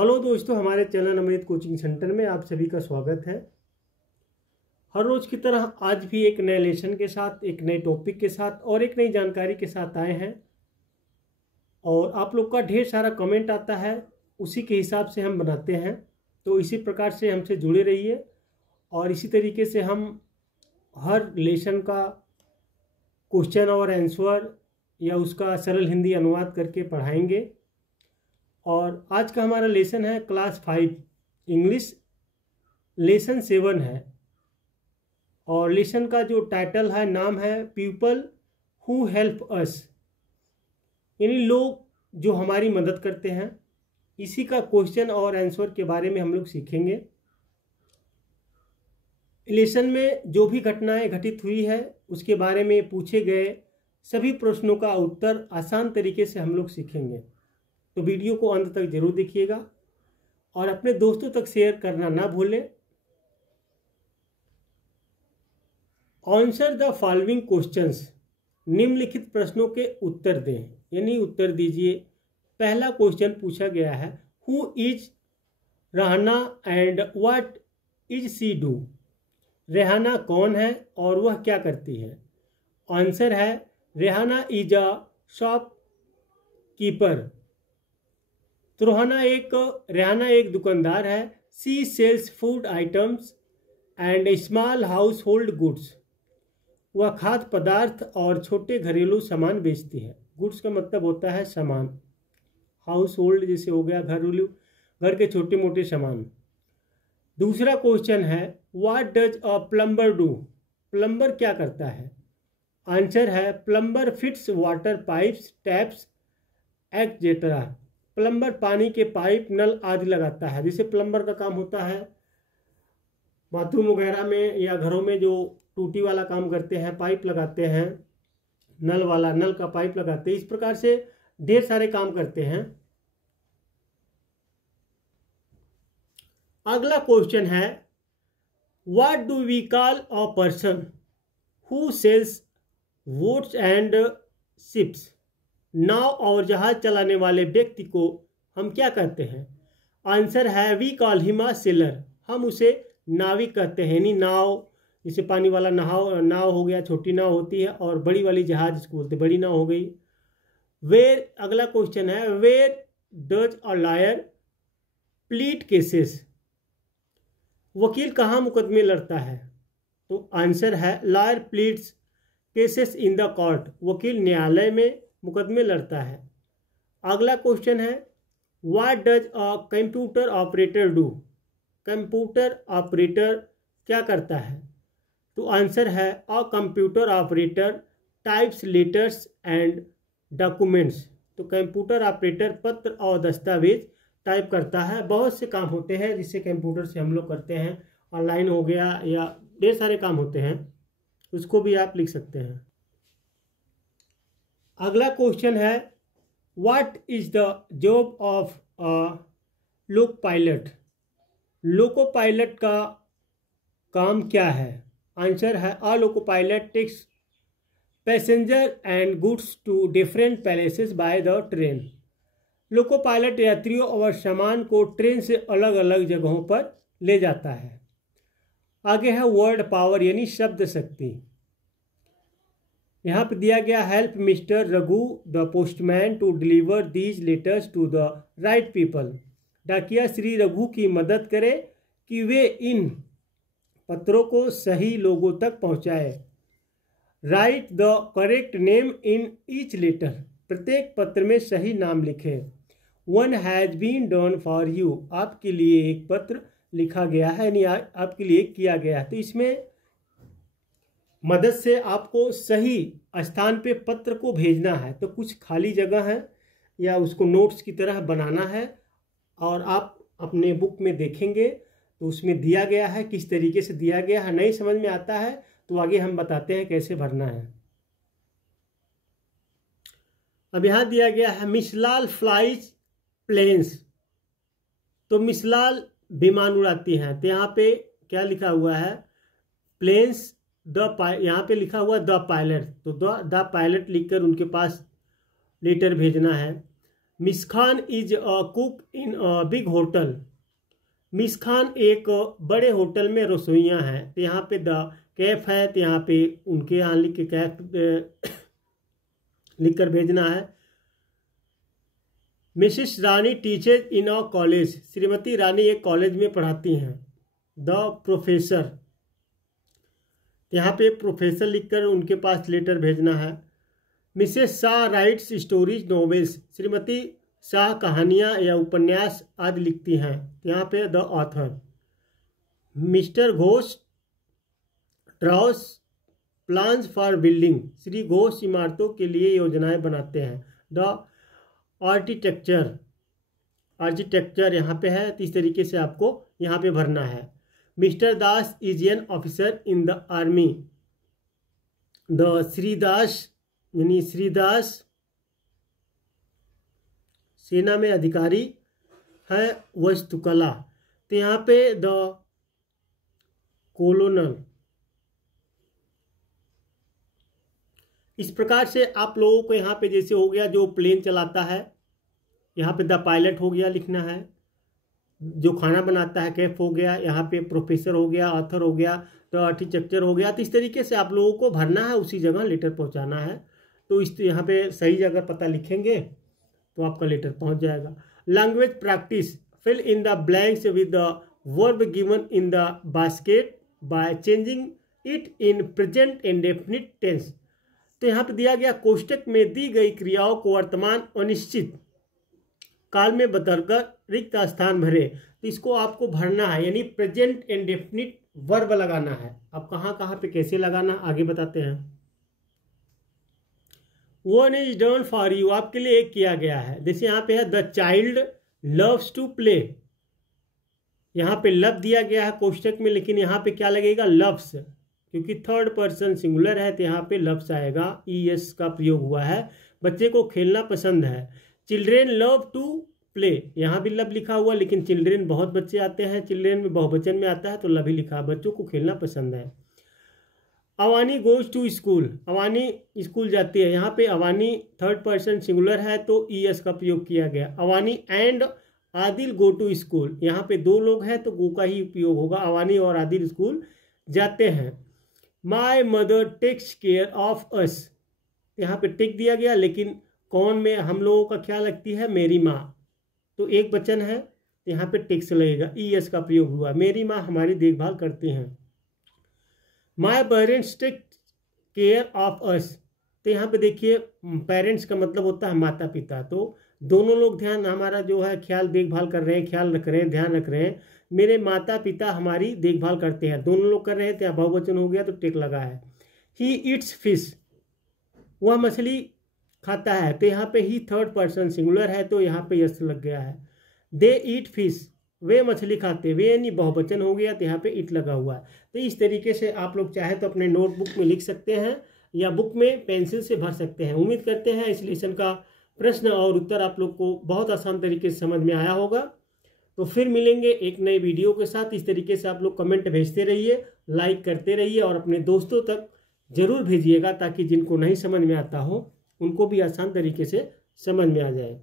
Hello दोस्तों, हमारे channel अमृत coaching centre में आप सभी का स्वागत है। हर रोज़ की तरह आज भी एक नए लेसन के साथ, एक नए टॉपिक के साथ और एक नई जानकारी के साथ आए हैं। और आप लोग का ढेर सारा कमेंट आता है, उसी के हिसाब से हम बनाते हैं। तो इसी प्रकार से हमसे जुड़े रहिए और इसी तरीके से हम हर लेसन का क्वेश्चन और आंसर या उसका सरल हिंदी अनुवाद करके पढ़ाएंगे। और आज का हमारा लेसन है क्लास 5 इंग्लिश, लेसन 7 है। और लेसन का जो टाइटल है, नाम है पीपल हु हेल्प अस, यानी लोग जो हमारी मदद करते हैं। इसी का क्वेश्चन और आंसर के बारे में हम लोग सीखेंगे। लेसन में जो भी घटनाएं घटित हुई है उसके बारे में पूछे गए सभी प्रश्नों का उत्तर आसान तरीके से हम लोग सीखेंगे। तो वीडियो को अंत तक जरूर देखिएगा और अपने दोस्तों तक शेयर करना ना भूलें। आंसर द फॉलोइंग क्वेश्चंस, निम्नलिखित प्रश्नों के उत्तर दें, यानी उत्तर दीजिए। पहला क्वेश्चन पूछा गया है, who is Rehana and what is she do. Rehana कौन है और वह क्या करती है। आंसर है, Rehana is a shopkeeper. तो रेहाना एक दुकानदार है। She sells food items and small household goods. वह खाद्य पदार्थ और छोटे घरेलू सामान बेचती है। गुड्स का मतलब होता है सामान। हाउस होल्ड जैसे हो गया घरेलू, घर के छोटे मोटे सामान। दूसरा क्वेश्चन है, what does a plumber do. Plumber क्या करता है। आंसर है, plumber fits water pipes taps etcetera. Plumber पानी के पाइप नल आदि लगाता है। जैसे प्लम्बर का काम होता है बाथरूम वगैरह में या घरों में जो टूटी वाला काम करते हैं, पाइप लगाते हैं, नल का पाइप लगाते हैं। इस प्रकार से ढेर सारे काम करते हैं। अगला क्वेश्चन है, what do we call a person who sails boats and ships. नाव और जहाज चलाने वाले व्यक्ति को हम क्या कहते हैं। आंसर है, we call him a sailor. हम उसे नाविक कहते हैं, यानी नाव, जैसे पानी वाला नाव हो गया, छोटी नाव होती है, और बड़ी वाली जहाज जिसको बोलते हैं, बड़ी नाव हो गई। अगला क्वेश्चन है, where does a lawyer plead cases. वकील कहाँ मुकदमे लड़ता है। तो आंसर है, lawyer pleads cases in the court. वकील न्यायालय में मुकदमे लड़ता है। अगला क्वेश्चन है, what does a computer operator do. Computer operator क्या करता है। तो आंसर है, a computer operator types letters and documents. तो कंप्यूटर ऑपरेटर पत्र और दस्तावेज टाइप करता है। बहुत से काम होते हैं जिससे कंप्यूटर से हम लोग करते हैं। ऑनलाइन हो गया या ढेर सारे काम होते हैं, उसको भी आप लिख सकते हैं। अगला क्वेश्चन है, what is the job of a loco pilot. Loco pilot का काम क्या है। आंसर है, a loco pilot takes passenger and goods to different places by the train. Loco pilot यात्रियों और सामान को ट्रेन से अलग अलग जगहों पर ले जाता है। आगे है वर्ड पावर, यानी शब्द शक्ति। यहाँ पे दिया गया, help mister Raghu the postman to deliver these letters to the right people. डाकिया श्री रघु की मदद करे कि वे इन पत्रों को सही लोगों तक पहुँचाए। Write the correct name in each letter. प्रत्येक पत्र में सही नाम लिखे। One has been done for you. आपके लिए एक पत्र लिखा गया है, यानी आपके लिए किया गया है। तो इसमें मदद से आपको सही स्थान पे पत्र को भेजना है। तो कुछ खाली जगह है या उसको नोट्स की तरह बनाना है, और आप अपने बुक में देखेंगे तो उसमें दिया गया है, किस तरीके से दिया गया है। नहीं समझ में आता है तो आगे हम बताते हैं कैसे भरना है। अब यहाँ दिया गया है, मिसलाल फ्लाइज प्लेन्स। तो मिसलाल विमान उड़ाती हैं। तो यहाँ पे क्या लिखा हुआ है, प्लेन्स यहाँ पे लिखा हुआ द पायलट। तो द पायलट लिखकर उनके पास लेटर भेजना है। Miss Khan is a cook in a big hotel. Miss Khan एक बड़े होटल में रसोइयाँ हैं। तो यहाँ पे द कैफ है, तो यहाँ पे उनके यहाँ लिख के कैफ लिख कर भेजना है। Mrs Rani teacher in a college. Shrimati Rani एक कॉलेज में पढ़ाती हैं। द प्रोफेसर, यहाँ पे प्रोफेसर लिखकर उनके पास लेटर भेजना है। Mrs Shah writes stories novels. Shrimati Shah कहानियाँ या उपन्यास आदि लिखती हैं। यहाँ पे the author. Mr Ghosh draws plans for building. Shri Ghosh इमारतों के लिए योजनाएं बनाते हैं। द आर्किटेक्चर, आर्किटेक्चर यहाँ पे है, तो इस तरीके से आपको यहाँ पे भरना है। Mister Das is an officer in the army. The Shridas यानी श्रीदास सेना में अधिकारी है। वस्तुकला, तो यहाँ पे द कोलोनल। इस प्रकार से आप लोगों को यहाँ पे जैसे हो गया जो प्लेन चलाता है, यहाँ पे द पायलट हो गया लिखना है। जो खाना बनाता है कैफ हो गया, यहाँ पे प्रोफेसर हो गया, ऑथर हो गया, तो आर्किटेक्चर हो गया। तो इस तरीके से आप लोगों को भरना है, उसी जगह लेटर पहुँचाना है। तो इस यहाँ पे सही जगह पता लिखेंगे तो आपका लेटर पहुँच जाएगा। Language practice, fill in the blanks with the verb given in the basket by changing it in present indefinite tense. तो यहाँ पे दिया गया कोष्टक में दी गई क्रियाओं को वर्तमान अनिश्चित काल में बदलकर रिक्त स्थान भरे। तो इसको आपको भरना है, यानी प्रेजेंट इंडेफिनिट वर्ब लगाना है। अब कहाँ कहाँ पे कैसे लगाना आगे बताते हैं। One is done for you, आपके लिए एक किया गया है। जैसे यहाँ पे है the child loves to play. यहाँ पे लव दिया गया है कोष्टक में, लेकिन यहाँ पे क्या लगेगा लव्स, क्योंकि थर्ड पर्सन सिंगुलर है तो यहाँ पे लव्स आएगा। ES का प्रयोग हुआ है। बच्चे को खेलना पसंद है। चिल्ड्रेन लव टू प्ले, यहाँ भी लव लिखा हुआ, लेकिन चिल्ड्रेन बहुत बच्चे आते हैं, चिल्ड्रेन में बहुवचन में आता है तो लव ही लिखा। बच्चों को खेलना पसंद है। Avani goes to school, Avani school जाती है। यहाँ पे अवानी थर्ड पर्सन सिंगुलर है तो ES का प्रयोग किया गया। Avani and Adil go to school, यहाँ पे दो लोग हैं तो गो का ही उपयोग होगा। अवानी और आदिल स्कूल जाते हैं। My mother takes care of us, यहाँ पे टेक दिया गया, लेकिन कौन में हम लोगों का ख्याल रखती है, मेरी माँ। तो एक वचन है तो यहाँ पे टेक्स लगेगा, ES का प्रयोग हुआ। मेरी माँ हमारी देखभाल करती हैं। My parents take care of us, तो यहाँ पे देखिए पेरेंट्स का मतलब होता है माता पिता। तो दोनों लोग ध्यान हमारा जो है ख्याल देखभाल कर रहे हैं, ख्याल रख रहे हैं, ध्यान रख रहे हैं। मेरे माता पिता हमारी देखभाल करते हैं, दोनों लोग कर रहे हैं, तो बहुवचन हो गया तो टेक लगा है। ही ईट्स फिश, वह मछली खाता है, तो यहाँ पे ही थर्ड पर्सन सिंगुलर है तो यहाँ पे यस लग गया है। दे ईट फिश, वे मछली खाते, वे यानी बहुवचन हो गया तो यहाँ पे ईट लगा हुआ है। तो इस तरीके से आप लोग चाहे तो अपने नोटबुक में लिख सकते हैं या बुक में पेंसिल से भर सकते हैं। उम्मीद करते हैं इस लेसन का प्रश्न और उत्तर आप लोग को बहुत आसान तरीके से समझ में आया होगा। तो फिर मिलेंगे एक नए वीडियो के साथ। इस तरीके से आप लोग कमेंट भेजते रहिए, लाइक करते रहिए और अपने दोस्तों तक जरूर भेजिएगा ताकि जिनको नहीं समझ में आता हो उनको भी आसान तरीके से समझ में आ जाए।